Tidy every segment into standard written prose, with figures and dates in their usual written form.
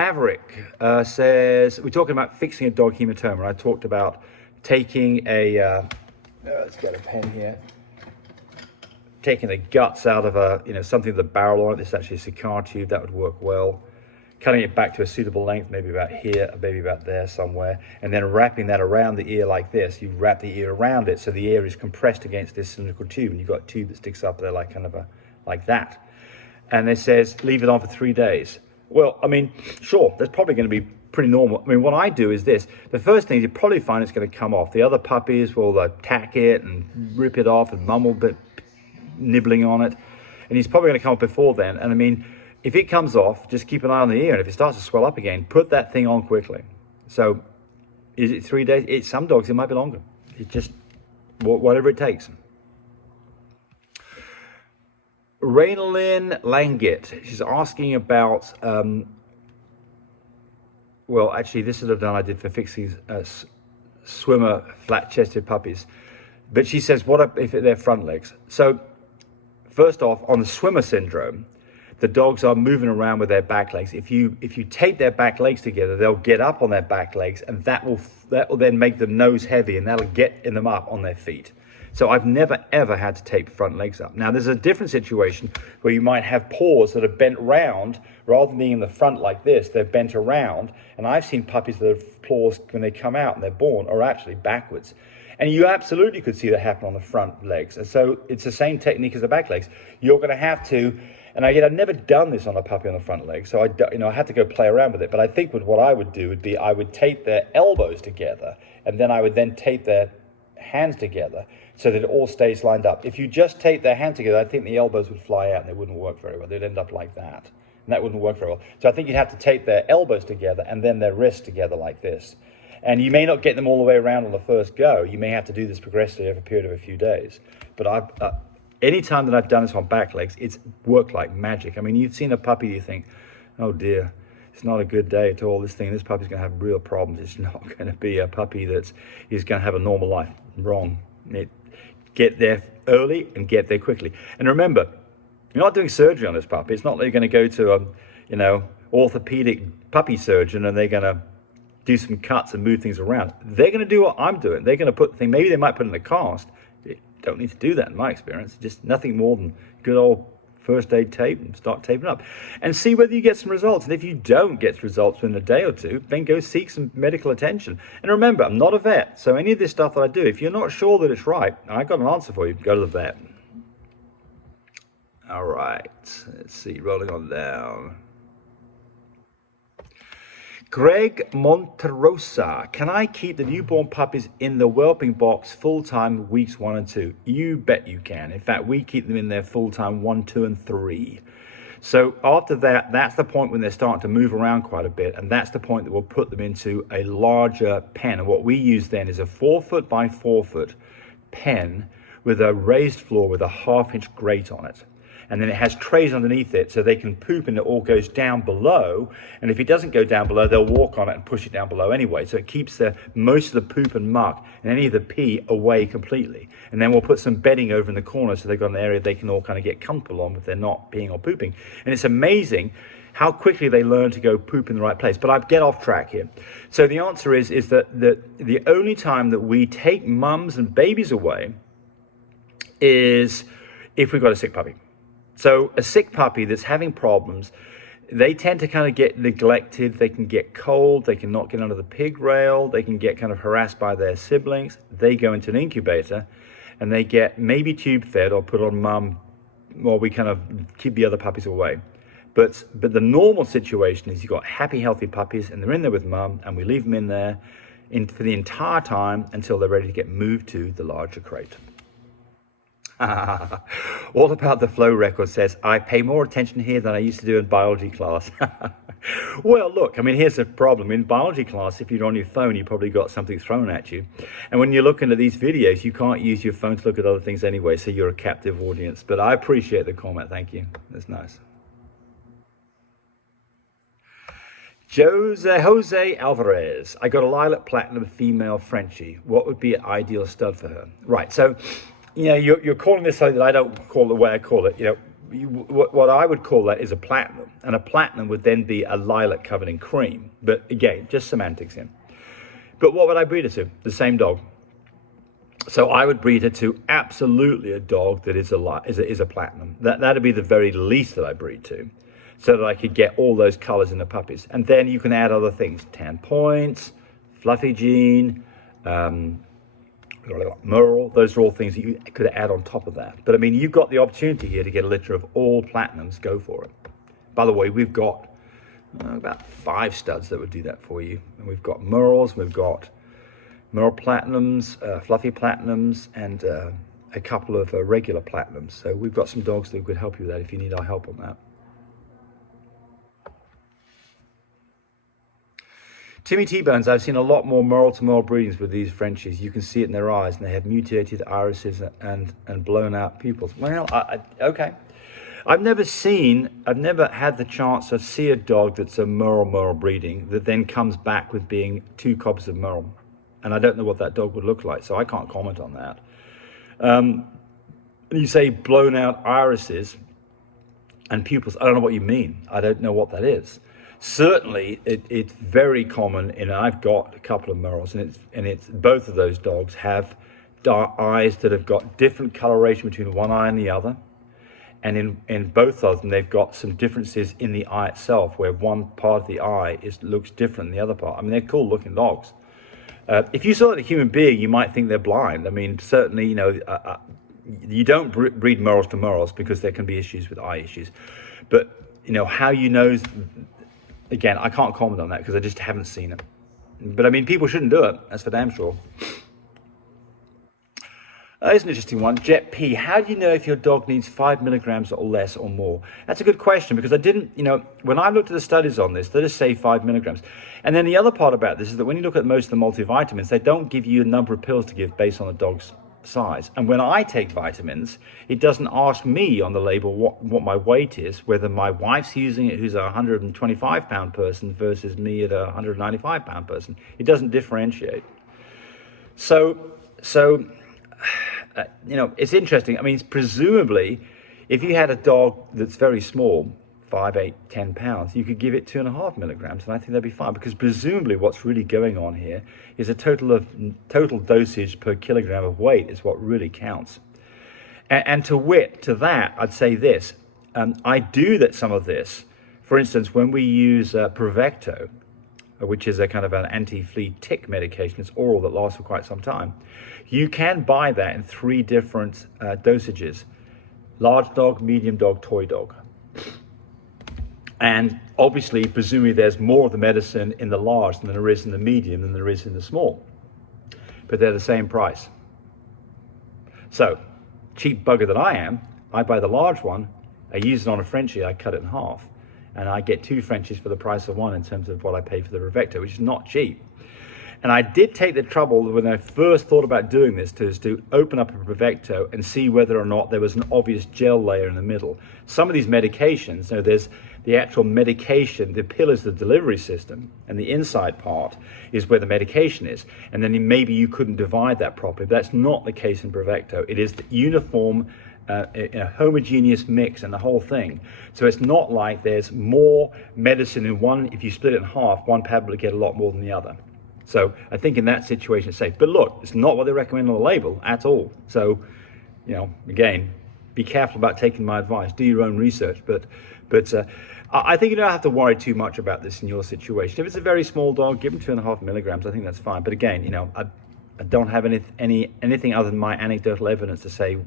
Maverick says, we're talking about fixing a dog hematoma. I talked about taking a, let's get a pen here, taking the guts out of a, something with a barrel on it. This is actually a cigar tube, that would work well. Cutting it back to a suitable length, maybe about here, maybe about there somewhere, and then wrapping that around the ear like this. You wrap the ear around it so the ear is compressed against this cylindrical tube, and you've got a tube that sticks up there like like that. And it says, leave it on for 3 days. Well, I mean, sure, that's probably going to be pretty normal. I mean, what I do is this. The first thing is you probably find it's going to come off. The other puppies will attack it and rip it off and mumble, but nibbling on it. And he's probably going to come off before then. And I mean, if it comes off, just keep an eye on the ear. And if it starts to swell up again, put that thing on quickly. So is it 3 days? Some dogs, it might be longer. It just, whatever it takes. Raynalyn Langit, she's asking about, well, actually, this is a done I did for fixing swimmer flat-chested puppies. But she says, what if they're front legs? So first off, on the swimmer syndrome, the dogs are moving around with their back legs. If you tape their back legs together, they'll get up on their back legs, and that will then make them nose heavy, and that'll get them up on their feet. So I've never ever had to tape front legs up. Now there's a different situation where you might have paws that are bent round rather than being in the front like this. They're bent around, and I've seen puppies that have paws when they come out and they're born are actually backwards. And you absolutely could see that happen on the front legs. And so it's the same technique as the back legs. You're going to have to. And again, I've never done this on a puppy on the front leg, so I had to go play around with it. But I think what I would do would be I would tape their elbows together, and then I would then tape their hands together so that it all stays lined up. If you just tape their hands together, I think the elbows would fly out and they wouldn't work very well. They'd end up like that, and that wouldn't work very well. So I think you'd have to tape their elbows together and then their wrists together like this. And you may not get them all the way around on the first go. You may have to do this progressively over a period of a few days. But any time that I've done this on back legs, it's worked like magic. I mean, you've seen a puppy, you think, oh dear, it's not a good day at all. This puppy's going to have real problems. It's not going to be a puppy that is going to have a normal life. Wrong. Get there early and get there quickly. And remember, you're not doing surgery on this puppy. It's not like you're going to go to a, orthopedic puppy surgeon and they're going to do some cuts and move things around. They're going to do what I'm doing. They're going to put things, maybe they might put in a cast. Don't need to do that in my experience. Just nothing more than good old first aid tape and start taping up and see whether you get some results. And if you don't get results within a day or two, then go seek some medical attention. And remember, I'm not a vet, so any of this stuff that I do, if you're not sure that it's right, I've got an answer for you. Go to the vet. All right, let's see, rolling on down. Greg Monterosa, can I keep the newborn puppies in the whelping box full-time weeks 1 and 2? You bet you can. In fact, we keep them in there full-time 1, 2, and 3. So after that, that's the point when they're starting to move around quite a bit, and that's the point that we'll put them into a larger pen. And what we use then is a 4-foot by 4-foot pen with a raised floor with a 1/2-inch grate on it. And then it has trays underneath it so they can poop and it all goes down below. And if it doesn't go down below, they'll walk on it and push it down below anyway. So it keeps most of the poop and muck and any of the pee away completely. And then we'll put some bedding over in the corner so they've got an area they can all kind of get comfortable on if they're not peeing or pooping. And it's amazing how quickly they learn to go poop in the right place. But I get off track here. So the answer is that the only time that we take mums and babies away is if we've got a sick puppy. So a sick puppy that's having problems, they tend to kind of get neglected. They can get cold. They can not get under the pig rail. They can get kind of harassed by their siblings. They go into an incubator and they get maybe tube fed or put on mum while we kind of keep the other puppies away. But the normal situation is you've got happy, healthy puppies and they're in there with mum and we leave them in there for the entire time until they're ready to get moved to the larger crate. All About the Flow record says, I pay more attention here than I used to do in biology class. Well, look, I mean, here's the problem. In biology class, if you're on your phone, you probably got something thrown at you. And when you're looking at these videos, you can't use your phone to look at other things anyway, so you're a captive audience. But I appreciate the comment. Thank you. That's nice. Jose Alvarez. I got a lilac platinum female Frenchie. What would be an ideal stud for her? Right, so you're calling this something that I don't call the way I call it. what I would call that is a platinum, and a platinum would then be a lilac covered in cream. But again, just semantics in. But what would I breed her to? The same dog. So I would breed her to absolutely a dog that is a platinum. That'd be the very least that I breed to, so that I could get all those colors in the puppies. And then you can add other things: tan points, fluffy gene, Merle. Those are all things that you could add on top of that. But I mean, you've got the opportunity here to get a litter of all platinums. Go for it. By the way, we've got about 5 studs that would do that for you. And we've got Merles, we've got Merle platinums, fluffy platinums, and a couple of regular platinums. So we've got some dogs that could help you with that if you need our help on that. Timmy T-Bones, I've seen a lot more Merle to Merle breedings with these Frenchies. You can see it in their eyes, and they have mutated irises and blown out pupils. Well, okay. I've never had the chance to see a dog that's a Merle breeding that then comes back with being 2 copies of Merle. And I don't know what that dog would look like, so I can't comment on that. You say blown out irises and pupils. I don't know what you mean. I don't know what that is. Certainly, it's very common, and I've got a couple of Merles, and it's both of those dogs have eyes that have got different coloration between one eye and the other. And in both of them, they've got some differences in the eye itself, where one part of the eye looks different than the other part. I mean, they're cool looking dogs. If you saw a human being, you might think they're blind. I mean, certainly, you don't breed Merles to Merles because there can be issues with eye issues. But, how you know, again, I can't comment on that because I just haven't seen it. But, I mean, people shouldn't do it. That's for damn sure. Here's an interesting one. Jet P, how do you know if your dog needs 5 milligrams or less or more? That's a good question, because I didn't, when I looked at the studies on this, they just say 5 milligrams. And then the other part about this is that when you look at most of the multivitamins, they don't give you a number of pills to give based on the dog's size. And when I take vitamins, it doesn't ask me on the label what my weight is, whether my wife's using it, who's a 125-pound person, versus me at a 195-pound person. It doesn't differentiate. So it's interesting. I mean, presumably, if you had a dog that's very small, 5, 8, 10 pounds, you could give it 2.5 milligrams, and I think that'd be fine, because presumably what's really going on here is a total dosage per kilogram of weight is what really counts. And to that, I'd say this. I do that some of this. For instance, when we use Provecto, which is a kind of an anti-flea tick medication, it's oral that lasts for quite some time. You can buy that in 3 different dosages: large dog, medium dog, toy dog. And obviously, presumably, there's more of the medicine in the large than there is in the medium than there is in the small. But they're the same price. So, cheap bugger that I am, I buy the large one, I use it on a Frenchie, I cut it in half, and I get 2 Frenchies for the price of 1 in terms of what I pay for the Provecto, which is not cheap. And I did take the trouble when I first thought about doing this to open up a Provecto and see whether or not there was an obvious gel layer in the middle. Some of these medications, there's the actual medication, the pill is the delivery system, and the inside part is where the medication is. And then maybe you couldn't divide that properly. But that's not the case in Provecto. It is the uniform, a homogeneous mix and the whole thing. So it's not like there's more medicine in one. If you split it in half, one pad will get a lot more than the other. So I think in that situation it's safe. But look, it's not what they recommend on the label at all. So, again, be careful about taking my advice. Do your own research. But I think you don't have to worry too much about this in your situation. If it's a very small dog, give them 2.5 milligrams. I think that's fine. But again, I don't have anything other than my anecdotal evidence to say.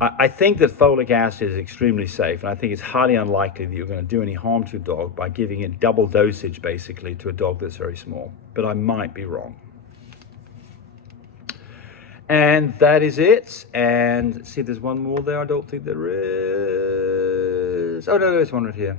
I think that folic acid is extremely safe, and I think it's highly unlikely that you're going to do any harm to a dog by giving it double dosage, basically, to a dog that's very small. But I might be wrong. And that is it. And let's see if there's one more there. I don't think there is. Oh, no, there's one right here.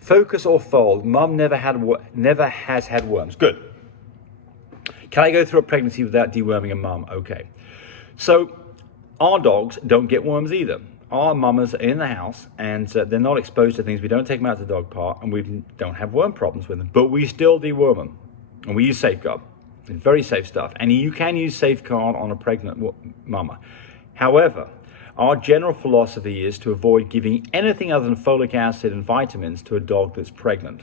Focus or fold. Mum never has had worms. Good. Can I go through a pregnancy without deworming a mum? Okay. So our dogs don't get worms either. Our mamas are in the house, and they're not exposed to things. We don't take them out to the dog park, and we don't have worm problems with them. But we still deworm them, and we use Safeguard. It's very safe stuff. And you can use Safeguard on a pregnant mama. However, Our general philosophy is to avoid giving anything other than folic acid and vitamins to a dog that's pregnant.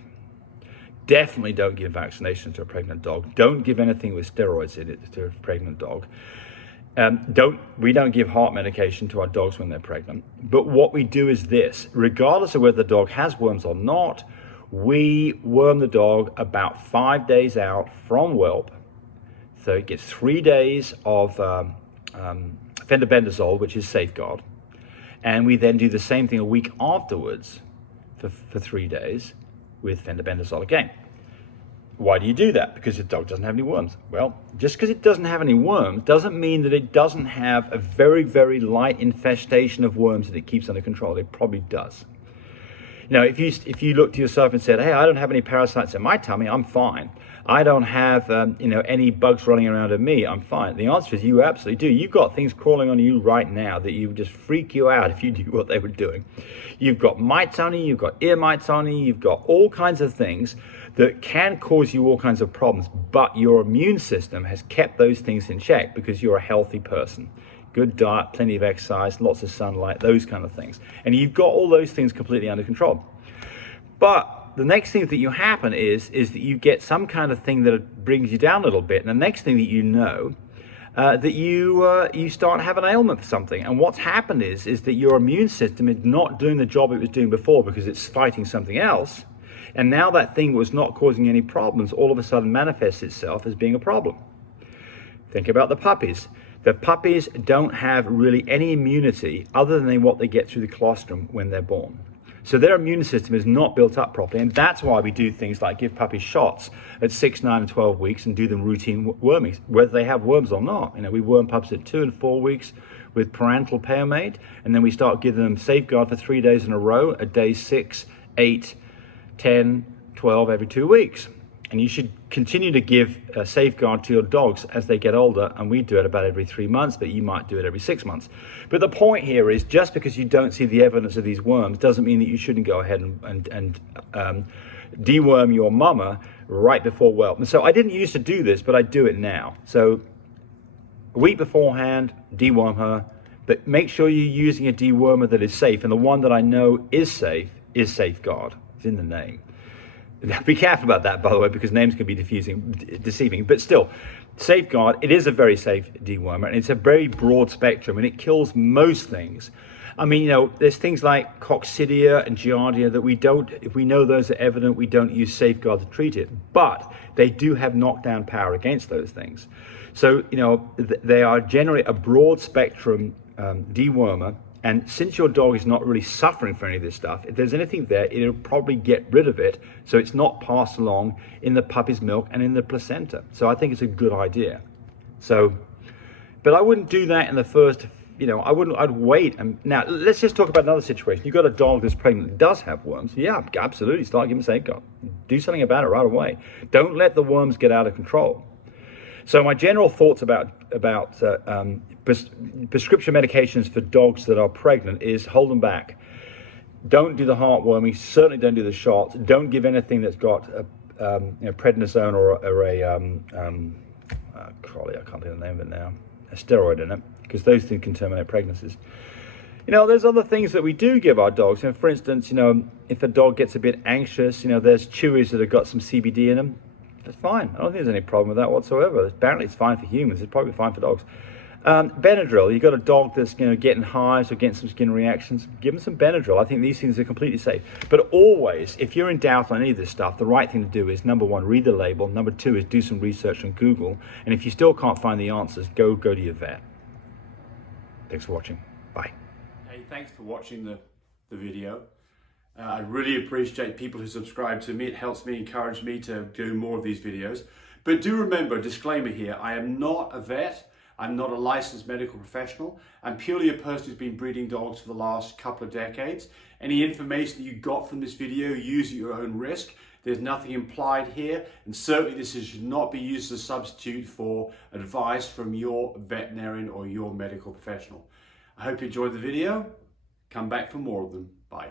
Definitely don't give vaccination to a pregnant dog. Don't give anything with steroids in it to a pregnant dog. We don't give heart medication to our dogs when they're pregnant. But what we do is this: regardless of whether the dog has worms or not, we worm the dog about 5 days out from whelp. So it gets 3 days of fenbendazole, which is Safeguard. And we then do the same thing a week afterwards for 3 days with fenbendazole again. Why do you do that? Because the dog doesn't have any worms. Well, just because it doesn't have any worms doesn't mean that it doesn't have a very, very light infestation of worms that it keeps under control. It probably does. Now, if you look to yourself and said, hey, I don't have any parasites in my tummy, I'm fine. I don't have any bugs running around in me, I'm fine. The answer is you absolutely do. You've got things crawling on you right now that you would just freak you out if you knew what they were doing. You've got mites on you, you've got ear mites on you, you've got all kinds of things that can cause you all kinds of problems, but your immune system has kept those things in check because you're a healthy person. Good diet, plenty of exercise, lots of sunlight, those kind of things. And you've got all those things completely under control. But the next thing that you happen is that you get some kind of thing that brings you down a little bit. And the next thing that you know, that you start having an ailment for something. And what's happened is that your immune system is not doing the job it was doing before because it's fighting something else. And now that thing was not causing any problems, all of a sudden manifests itself as being a problem. Think about the puppies. The puppies don't have really any immunity other than what they get through the colostrum when they're born. So their immune system is not built up properly, and that's why we do things like give puppies shots at 6, 9, and 12 weeks and do them routine worming, whether they have worms or not. We worm pups at 2 and 4 weeks with parental Paramate, and then we start giving them Safeguard for 3 days in a row at day 6, 8, 10, 12 every 2 weeks. And you should continue to give a Safeguard to your dogs as they get older, and we do it about every 3 months, but you might do it every 6 months. But the point here is, just because you don't see the evidence of these worms doesn't mean that you shouldn't go ahead and deworm your mama right before whelp. And so I didn't used to do this, but I do it now. So a week beforehand, deworm her, but make sure you're using a dewormer that is safe. And the one that I know is safe is Safeguard. It's in the name. Be careful about that, by the way, because names can be deceiving. But still, Safeguard, it is a very safe dewormer, and it's a very broad spectrum, and it kills most things. There's things like coccidia and giardia that we don't, if we know those are evident, we don't use Safeguard to treat it. But they do have knockdown power against those things. So, they are generally a broad spectrum dewormer. And since your dog is not really suffering for any of this stuff, if there's anything there, it'll probably get rid of it so it's not passed along in the puppy's milk and in the placenta. So I think it's a good idea. But I wouldn't do that in the first, I'd wait. And now let's just talk about another situation. You've got a dog that's pregnant that does have worms. Yeah, absolutely. Start giving Safeguard. Do something about it right away. Don't let the worms get out of control. So my general thoughts about prescription medications for dogs that are pregnant is hold them back. Don't do the heartworming. Certainly don't do the shots. Don't give anything that's got prednisone or I can't think of the name of it now, a steroid in it, because those things can terminate pregnancies. There's other things that we do give our dogs. For instance, if a dog gets a bit anxious, there's chewies that have got some CBD in them. That's fine. I don't think there's any problem with that whatsoever. Apparently it's fine for humans. It's probably fine for dogs. Benadryl, you've got a dog that's getting hives or getting some skin reactions, give them some Benadryl. I think these things are completely safe. But always, if you're in doubt on any of this stuff, the right thing to do is, number one, read the label. Number two is do some research on Google. And if you still can't find the answers, go to your vet. Thanks for watching. Bye. Hey, thanks for watching the video. I really appreciate people who subscribe to me. It helps me, encourage me to do more of these videos. But do remember, disclaimer here, I am not a vet. I'm not a licensed medical professional. I'm purely a person who's been breeding dogs for the last couple of decades. Any information that you got from this video, use at your own risk. There's nothing implied here, and certainly this should not be used as a substitute for advice from your veterinarian or your medical professional. I hope you enjoyed the video. Come back for more of them. Bye.